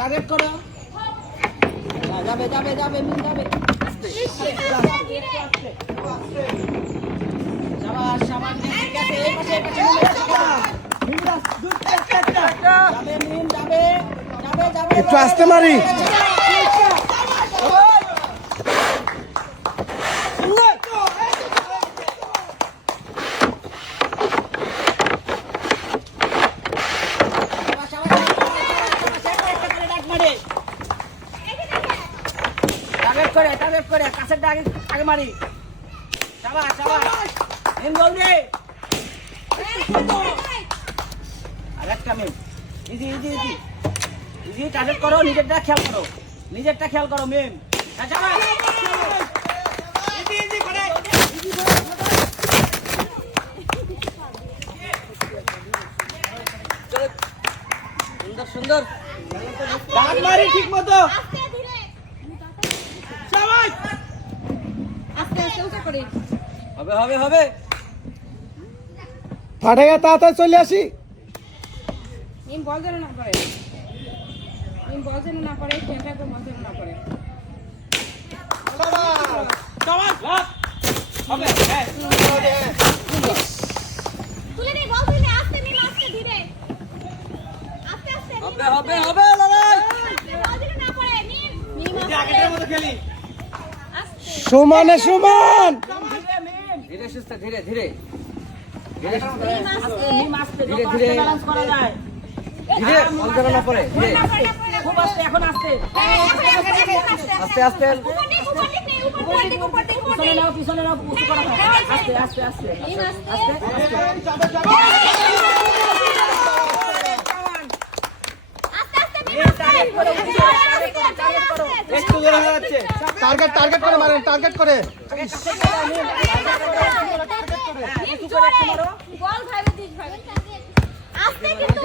Target করো যাবে যাবে যাবে মিন যাবে শাবাশ শাবাশ ঠিক আছে এই পাশে যাবে মিন যাবে যাবে যাবে একটু আস্তে মারি টার্গেট করে কাছের আগে মারি শাবাশ শাবাশ মিন গোল দে আরেকটা মিন easy easy easy easy target করো নিজেরটা খেয়াল করো মিন শাবাশ ইজি ইজি করে ইজি সুন্দর সুন্দর ডাক মারি ঠিকমতো হবে হবে পাঠাইয়া তাড়াতাড়ি চলে আসি ইন বল যেন না করে সেটা বল যেন না করে হবে তুলে নে বল তুলে আস্তে ধীরে আস্তে হবে লড়াই বল যেন না করে মিম আগের মতো খেলি সমানে সমান ধীরে সুস্থ ধীরে ধীরে ধীরে ব্যালেন্স করা যায় ধীরে বলতে না পড়ে ধীরে খুব আস্তে এখন আস্তে আস্তে পিছনে নাও উঁচু করা যায় আস্তে একটু জোরে হয়ে যাচ্ছে টার্গেট করে মারেন টার্গেট করে বল ভাইবে দিস ভাই আস্তে কিন্তু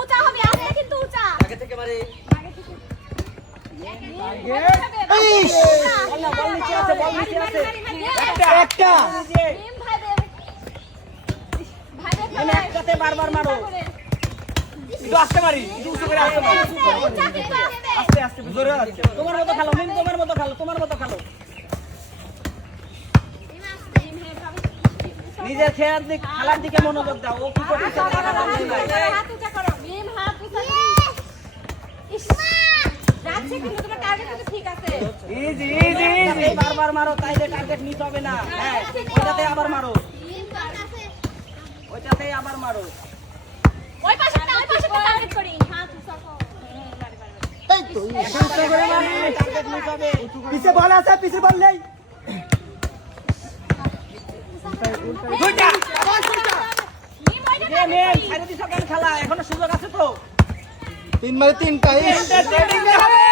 উঁচা হবে আস্তে কিন্তু উঁচা আগে থেকে মারি বল নিচে আছে একটা মিম ভাইবে একটাতে বারবার মারো একটু আস্তে মারি একটু উঁচু করে আস্তে মারি আস্তে জোরে যাচ্ছে তোমার মতো খেলো মিম তোমার মতো খেলো নিজের খেলার দিকে মনোযোগ দাও ও কি করতেছে হাত উঁচা করো মিম হাত উঁচা যাচ্ছে কিন্তু তোমার টার্গেট কিন্তু ঠিক আছে ইজি বারবার মারো তাইলে টার্গেট নিতে হবে না হ্যাঁ ওইটাতে আবার মারো মিম কাট আছে ওইটাতে আবার মারো ওই পাশে একটা টার্গেট করি হাত উঁচা করো এই তো উঁচু করে মারবে, টার্গেট মিস হবে। পিছে বল আছে পিছে বল নেই দুইটা। মিম ওইটা এ মেম, ছাড়ে দিছো কেন খেলা? এখনো সুযোগ আছে তো। 3 মারে 3টা তিনটা তিনটা হবে।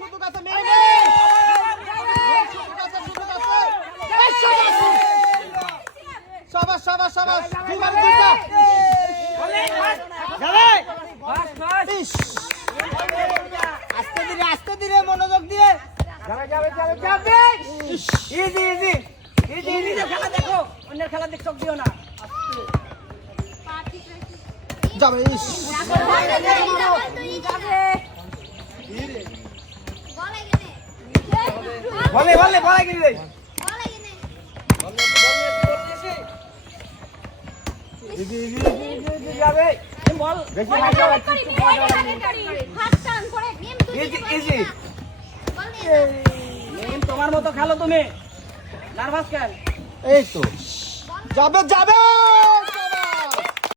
সুযোগ আছে মেরে শাবাশ শাবাশ শাবাশ 2 মারে 2টা বাস, বাস। ইস আস্তে ধীরে মনোযোগ দিয়ে। যাবে। Easy, easy. ইজি, ইজি যে খেলা দেখো। অন্যের খেলা দিক চোখ দিও না। পা ঠিক রাখি যাবে ইস বলে কি রে? ইজি, ইজি, ইজি, ইজি যাবে। এই বল। বেশি না যাবে। Easy, easy. মেম, তোমার মতো খেলো তুমি। নার্ভাস কেন? এই তো যাবে যাবে